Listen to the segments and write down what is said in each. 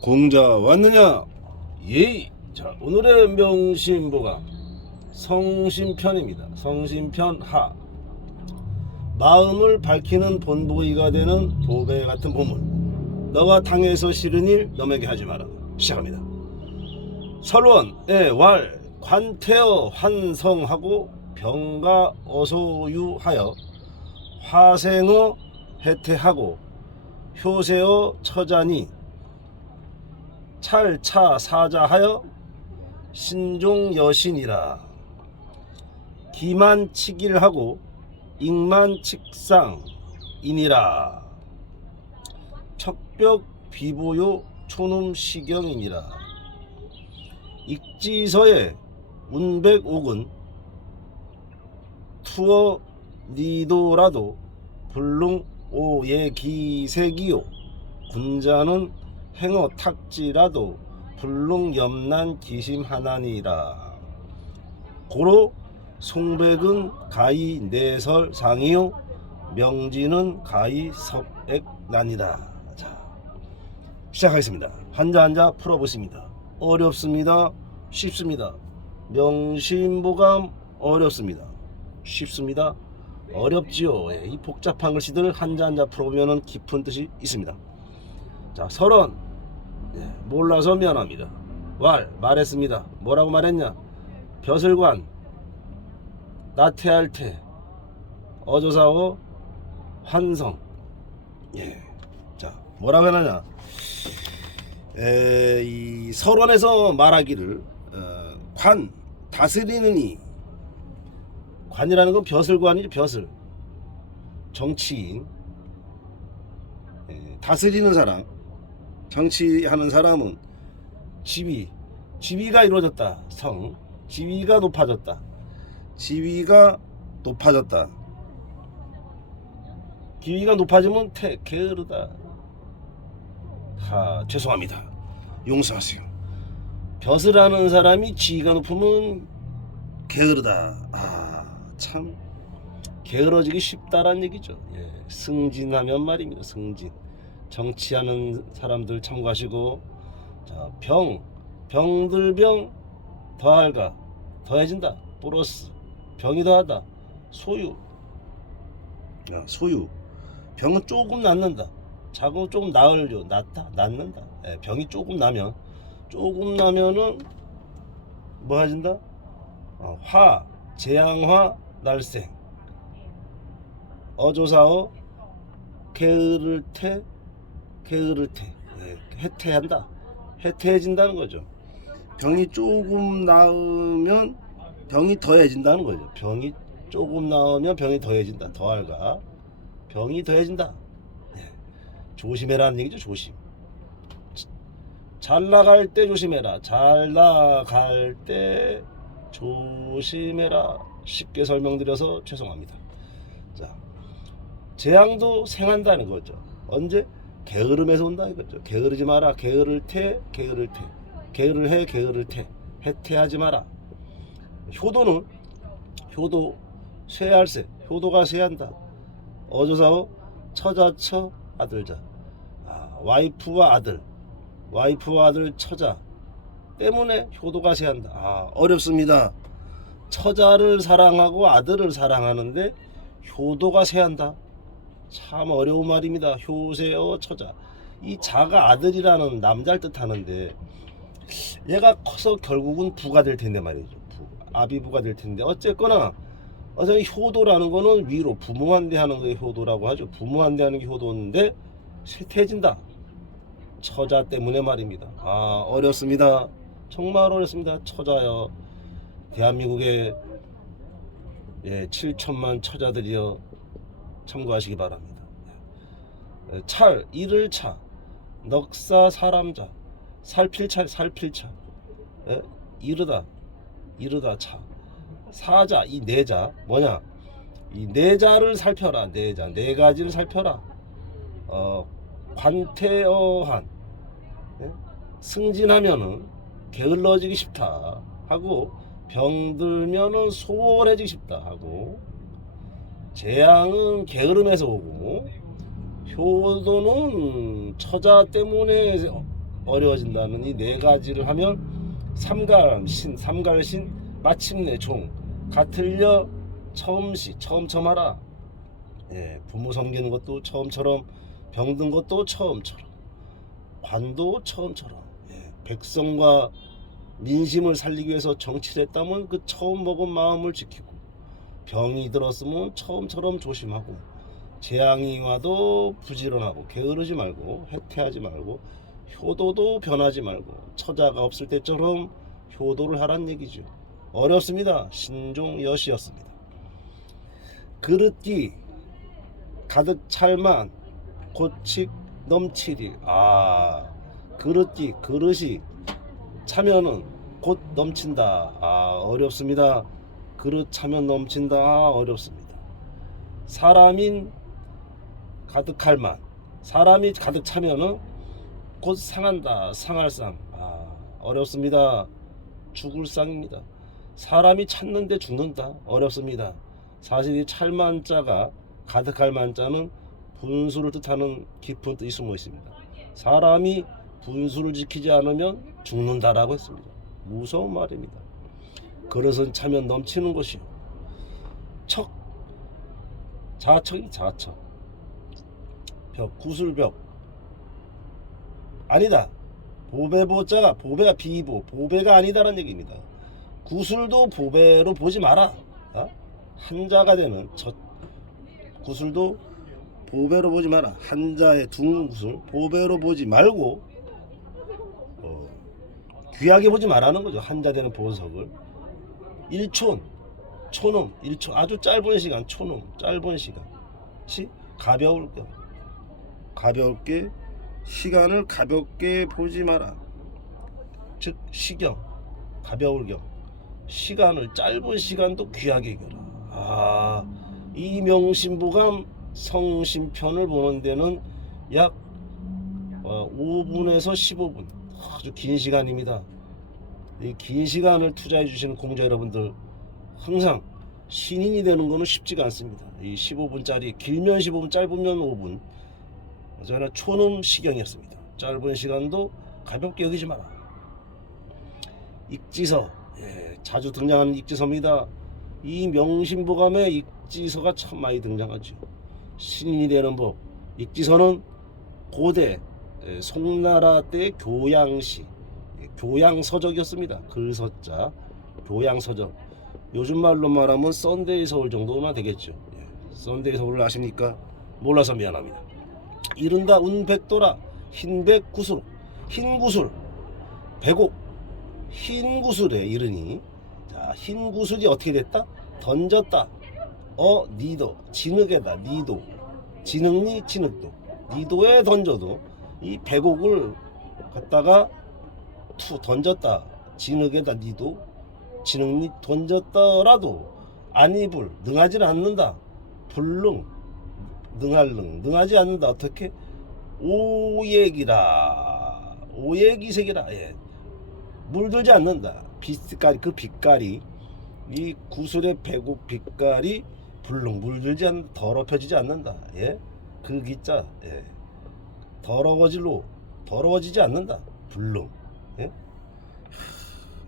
공자 왔느냐? 예. 자, 오늘의 명심보가 성심편입니다. 성심편 하. 마음을 밝히는 본보기가 되는 보배 같은 보물. 너가 당해서 싫은 일 너에게 하지 마라. 시작합니다. 설원의 왈 관태어 환성하고 병가 어소유하여 화생어 해태하고 효세어 처자니 찰차 사자하여 신종 여신이라. 기만 치길하고 익만 칙상이니라. 척벽 비보요 초놈 시경이니라. 익지서에 운백옥은 투어 니도라도 불능 오예 기색이요. 군자는 행어 탁지라도 불능 염난 기심 하나니라. 고로 송백은 가히 내설 상이요 명지는 가히 섭액난이다. 자 시작하겠습니다. 한자 한자 풀어보십니다. 어렵습니다. 쉽습니다. 명심보감 어렵습니다. 쉽습니다. 어렵지요. 예, 이 복잡한 글씨들 한자 한자 풀어보면 깊은 뜻이 있습니다. 자 설원 예, 몰라서 미안합니다. 왈 말했습니다. 뭐라고 말했냐? 벼슬관 나태할 테 어조사어 환성. 예. 자 뭐라고 해놨냐? 에, 이 설원에서 말하기를 어, 관 다스리느니. 관이라는 건 벼슬관이죠 벼슬. 정치인. 예, 다스리는 사람 정치하는 사람은 지위 지위가 이루어졌다. 성 지위가 높아졌다. 지위가 높아졌다. 지위가 높아지면 태 게으르다. 하 죄송합니다. 용서하세요. 벼슬 하는 사람이 지위가 높으면 게으르다. 아 참. 게으러지기 쉽다란 얘기죠. 예, 승진하면 말입니다 승진 정치하는 사람들 참고하시고 자, 병 병들병 더할가 더해진다. 플러스 병이 더하다. 소유. 야, 소유. 병은 조금 낫는다. 자고 조금 나을려 낫다 낫는다. 예, 병이 조금 나면 조금 나면은 뭐 해진다? 어, 화 재앙화 날생. 어조사어? 게으를 태 게으를 태 예, 해태한다. 해태해진다는 거죠. 병이 조금 나으면 병이 더해진다는 거죠. 병이 조금 나오면 병이 더해진다. 더할가. 병이 더해진다. 예, 조심해라는 얘기죠 조심. 잘 나갈 때 조심해라. 잘 나갈 때 조심해라. 쉽게 설명드려서 죄송합니다. 자 재앙도 생한다는 거죠. 언제 게으름에서 온다 이거죠. 게으르지 마라. 게으를 태 게으를 태. 게으를 해 게으를 태. 해태하지 마라. 효도는 효도 쇠할세 효도가 쇠한다. 어조사어 처자처 아들자. 아, 와이프와 아들. 와이프와 아들 처자 때문에 효도가 쇠한다. 아, 어렵습니다. 처자를 사랑하고 아들을 사랑하는데 효도가 쇠한다 참 어려운 말입니다. 효세어 처자. 이 자가 아들이라는 남자를 뜻하는데 얘가 커서 결국은 부가 될 텐데 말이죠. 부, 아비부가 될 텐데. 어쨌거나 어차피 효도라는 거는 위로 부모한테 하는 게 효도라고 하죠. 부모한테 하는 게 효도인데 쇠퇴해진다. 처자 때문에 말입니다. 아 어렵습니다. 정말 어렵습니다. 처자여. 대한민국에 예, 7천만 처자들이여 참고하시기 바랍니다. 예, 찰 이를 차. 넉사 사람자. 살필차 살필차. 예? 이르다 이르다 차. 사자 이 네자. 뭐냐? 이 네자를 살펴라 네자. 네 가지를 살펴라. 어 관태어한. 예? 승진하면은 게을러지기 쉽다 하고 병들면은 소홀해지기 쉽다 하고 재앙은 게으름에서 오고 효도는 처자 때문에 어려워진다는 이 네 가지를 하면 삼갈신 삼갈신 마침내 종 같을려 처음시 처음처럼 하라. 예, 부모 섬기는 것도 처음처럼 병든 것도 처음처럼 관도 처음처럼 예, 백성과 민심을 살리기 위해서 정치를 했다면 그 처음 먹은 마음을 지키고 병이 들었으면 처음처럼 조심하고 재앙이 와도 부지런하고 게으르지 말고 해태하지 말고 효도도 변하지 말고 처자가 없을 때처럼 효도를 하란 얘기죠. 어렵습니다. 신종 여시였습니다. 그릇기 가득 찰만 고칙 넘치리. 아 그릇기 그릇이 차면은 곧 넘친다. 아 어렵습니다. 그릇 차면 넘친다. 아, 어렵습니다. 사람인 가득할 만 사람이 가득 차면은 곧 상한다. 상할 상. 아 어렵습니다. 죽을 상입니다. 사람이 찾는데 죽는다. 어렵습니다. 사실 이 찰만자가 가득할 만자는 분수를 뜻하는 깊은 뜻이 숨어 있습니다. 사람이 분수를 지키지 않으면 죽는다라고 했습니다. 무서운 말입니다. 그릇은 차면 넘치는 것이요. 척 자척이 자척 벽 구슬벽 아니다. 보배보자가 보배가 비보 보배가 아니다라는 얘기입니다. 구슬도 보배로 보지 마라. 어? 한자가 되는 저 구슬도 보배로 보지 마라. 한자의 둥근 구슬 보배로 보지 말고 어, 귀하게 보지 말라는 거죠. 한자 되는 보석을 일촌 초놈 일촌. 아주 짧은 시간 초놈. 짧은 시간. 시? 가벼울 겸 가볍게 시간을 가볍게 보지 마라. 즉 시경 가벼울 겸. 시간을 짧은 시간도 귀하게 여겨라. 아, 이 명심보감 성심편을 보는 데는 약 어, 5분에서 15분. 아주 긴 시간입니다. 이 긴 시간을 투자해 주시는 공자 여러분들 항상 신인이 되는 것은 쉽지가 않습니다. 이 15분짜리 길면 15분 짧으면 5분 저는 초놈 시경이었습니다. 짧은 시간도 가볍게 여기지 마라. 익지서 예, 자주 등장하는 익지서입니다. 이 명심보감에 익지서가 참 많이 등장하죠. 신인이 되는 법. 익지서는 고대 예, 송나라 때 교양시 예, 교양서적이었습니다. 글서자 교양서적. 요즘 말로 말하면 썬데이 서울 정도나 되겠죠. 예, 썬데이 서울을 아십니까? 몰라서 미안합니다. 이른다 운백도라 흰백 구슬 흰 구슬 백옥 흰 구슬에 이르니 자, 흰 구슬이 어떻게 됐다? 던졌다. 어, 니도 진흙에다 니도 진흙니 진흙도 니도에 던져도 이 백옥을 갖다가 투 던졌다. 진흙에다 니도 진흙니 던졌더라도 안 입을 능하지 않는다. 불능 능할능 능하지 않는다. 어떻게? 오액이라 오액이색이라 예. 물들지 않는다. 빛깔이 그 빛깔이 이 구슬의 배곡 빛깔이 불능 물들지 않 더럽혀지지 않는다. 예. 그 기자 예. 더러워질로 더러워지지 않는다. 불능 예.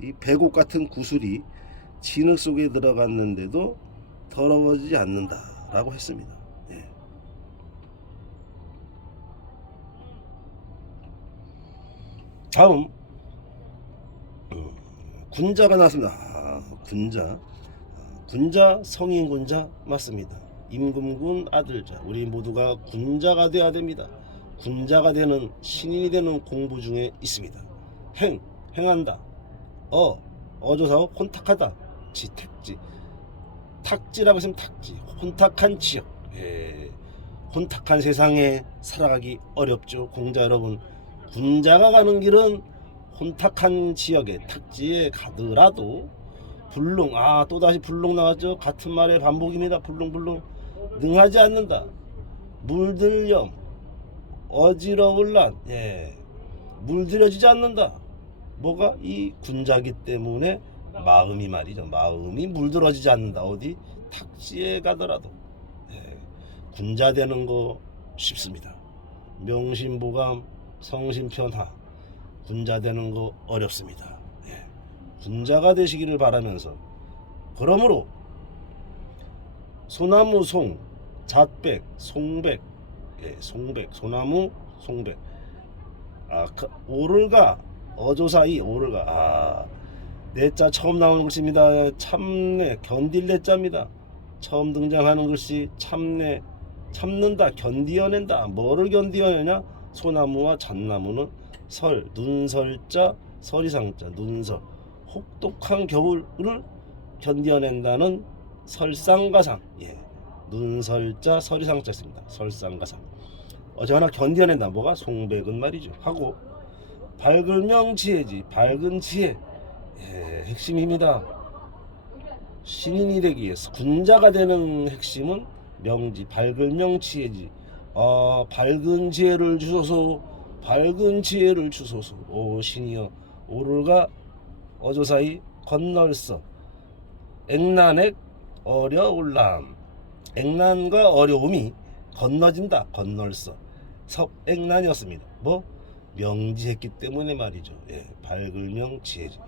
이 배곡 같은 구슬이 진흙 속에 들어갔는데도 더러워지지 않는다라고 했습니다. 예. 다음 음, 군자가 나왔습니다. 아, 군자, 아, 군자 성인 군자 맞습니다. 임금군 아들자 우리 모두가 군자가 돼야 됩니다. 군자가 되는 신인이 되는 공부 중에 있습니다. 행 행한다. 어 어조사어 혼탁하다. 지 택지. 탁지라고 했으면 탁지. 혼탁한 지역. 예. 혼탁한 세상에 살아가기 어렵죠. 공자 여러분. 군자가 가는 길은 혼탁한 지역에 탁지에 가더라도 불능 아 또다시 불능 나왔죠. 같은 말의 반복입니다. 불능불능 능하지 않는다. 물들염. 어지러울 난예. 물들여지지 않는다 뭐가 이 군자기 때문에 마음이 말이죠 마음이 물들어지지 않는다 어디 탁지에 가더라도 예, 군자 되는 거 쉽습니다 명심보감 성심편하 군자 되는 거 어렵습니다. 예. 군자가 되시기를 바라면서 그러므로 소나무 송, 잣백, 송백, 예, 송백, 소나무, 송백. 아, 그, 오를가 어조사이 오를가 아, 내자 처음 나오는 글씨입니다. 참내 견딜 내자입니다. 처음 등장하는 글씨 참내 참는다 견디어낸다. 뭐를 견디어내냐? 소나무와 잣나무는 설 눈설자 설이상자 눈설. 혹독한 겨울을 견디어낸다는 설상가상. 예. 눈설자 설이상자 있습니다. 설상가상. 어제 하나 견디어낸다. 뭐가? 송백은 말이죠. 하고 밝을명 지혜지 밝은 지혜. 예, 핵심입니다. 신인이 되기 위해서 군자가 되는 핵심은 명지 밝을명 지혜지. 아 밝은 지혜를 주소서 밝은 지혜를 주소서. 오 신이여 오를가 어조사이 건널서. 액난액 어려울람. 액난과 어려움이 건너진다 건널서. 섭액난이었습니다. 뭐 명지했기 때문에 말이죠. 예, 밝을 명 지혜지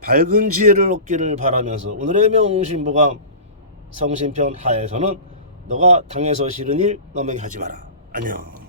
밝은 지혜를 얻기를 바라면서 오늘의 명심보감 성심편 하에서는 너가 당해서 싫은 일 너에게 하지 마라. 안녕